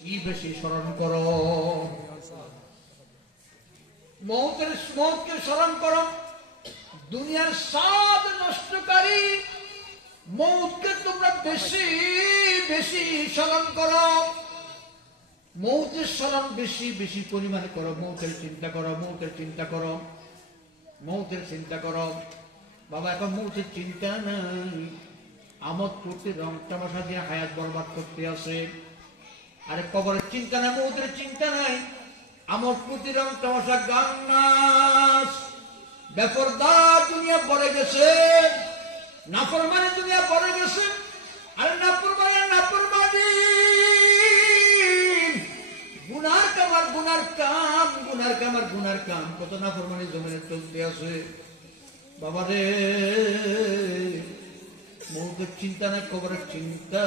কি বেশি স্মরণ করো, মৌতকে স্মরণ করো। দুনিয়ার স্বাদ নষ্টকারী মৌতকে তোমরা বেশি বেশি স্মরণ করো। মৌতের স্মরণ বেশি বেশি পরিমাণে করো। মৌতের চিন্তা করো, মৌতের চিন্তা করো, মৌতের চিন্তা করো। বাবা এখন মৌতের চিন্তা নাই, আমোদ করতে রং তামাশা দিয়ে হায়াত বরবাদ করতে আসে। আরে কবরের চিন্তা নাই, মৌতের চিন্তা নাই, আমোদ করতে রং তামাশা গান নাচ বেপরদার দুনিয়া পড়ে গেছে, নাফরমানি দুনিয়া পড়ে গেছে। আরে নাফরমানি গুনার কামার গুনার কাম, গুনার কামার গুনার কাম, কত নাফরমানি জমিনে চলতে আছে। বাবা রে মৌতের চিন্তা নাই, কবরের চিন্তা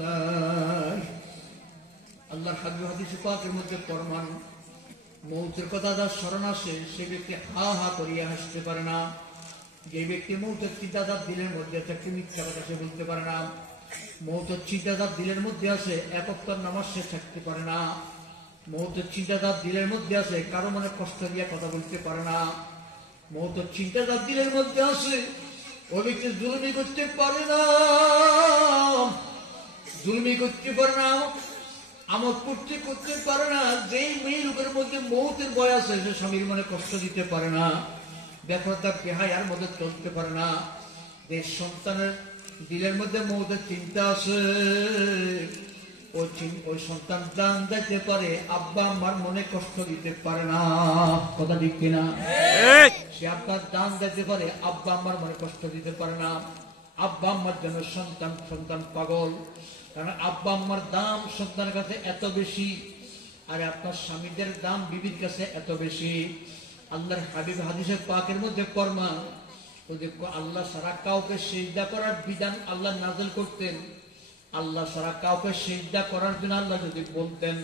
নাই। আল্লাহর হাদিস পাকের মধ্যে ফরমান, মৌতের কথা যার স্মরণ আসে সে ব্যক্তি হা হা করিয়া হাসতে পারে না। যে ব্যক্তি মৌতের চিন্তা যার দিলের মধ্যে আছে, একটি মিথ্যা কথা সে বলতে পারে না। মৌতের চিন্তা যার দিলের মধ্যে আছে, এক ওয়াক্ত নামাজ সে ছাড়তে পারে না। মৌতের চিন্তা যার দিলের মধ্যে আছে, কারো মনে কষ্ট দিয়ে কথা বলতে পারে না। মৌতের চিন্তা যার দিলের মধ্যে আছে, ওই ব্যক্তি জুলুমি করতে পারে না, জুলুমি করতে পারে না, আমোদ করতে পারে না। যেই মেয়ে লোকের মধ্যে মৌতের ভয় আছে, সে স্বামীর মনে কষ্ট দিতে পারে না, বেপরদার বেহায়ার মধ্যে চলতে পারে না। যে সন্তানের দিলের মধ্যে মৌতের চিন্তা আছে, ওই সন্তান দান দিতে পারে, আব্বা আমার মনে কষ্ট দিতে পারে না। কথা ঠিক কিনা? সে আপনার দান দিতে পারে, আব্বা আমার মনে কষ্ট দিতে পারে না। আব্বা আম্মার জন্য সন্তান পাগল, কারণ আব্বা আম্মার দাম সন্তানের কাছে এত বেশি, আর আপনার স্বামীদের দাম বিবির কাছে এত বেশি। আল্লাহর হাবিব হাদিসের পাকের মধ্যে ফরমান, আল্লাহ সারা কাউকে সিজদা করার বিধান আল্লাহ নাযিল করতেন। আল্লাহ সারা কাউকে সিজদা করার জন্য আল্লাহ যদি বলতেন,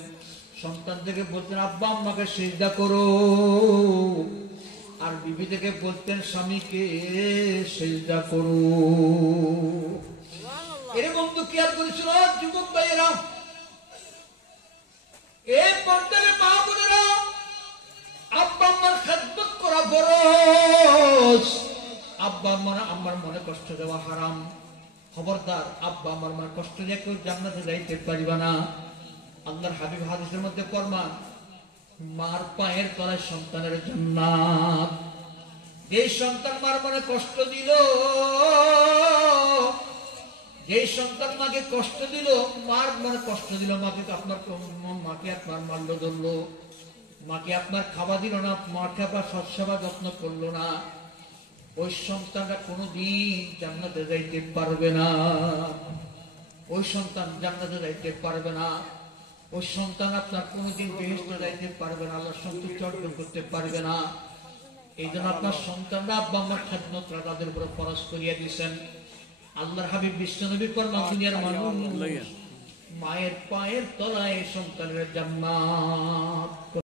সন্তান থেকে বলতেন আব্বা আম্মাকে সিজদা করো, আর বিবি থেকে বলতেন স্বামীকে সিজদা করো। এরকম তো কেয়ার করেছিল যুবক ভাইয়েরা, এই পর্দারে মা বোনেরা, আব্বা আম্মার খেদমত করা ফরজ। আব্বা আম্মার মনে কষ্ট দেওয়া হারাম। খবরদার, আব্বা আম্মার মনে কষ্ট দিয়ে কেউ জান্নাতে যাইতে পারিবা না। আল্লাহর হাবিব হাদিসের মধ্যে ফরমান, মার পায়ের তলায় সন্তানের জান্নাত। যে সন্তান মার মনে কষ্ট দিল, যে সন্তান মাকে কষ্ট দিল, মার মনে কষ্ট দিল, মাকে আপনার মারল ধরলো, মাকে আপনার খাওয়া দিল না, মাকে আপনার সৎসেবা যত্ন করলো না, ওই সন্তানটা কোনোদিন জান্নাতে যাইতে পারবে না। ওই সন্তান জান্নাতে যাইতে পারবে না। ওই সন্তান আপনার কোনোদিন বেহেশতে যাইতে পারবে না, আল্লাহর সন্তুষ্টি অর্জন করতে পারবে না। এই জন্য আপনার সন্তানরা আব্বা আম্মার খেদমতরা তাদের উপরে ফরজ করিয়া দিয়েছেন। আল্লাহর হাবিব বিশ্বনবী ফরমান, দুনিয়ার মানুষ মায়ের পায়ের তলায় সন্তানের জান্নাত।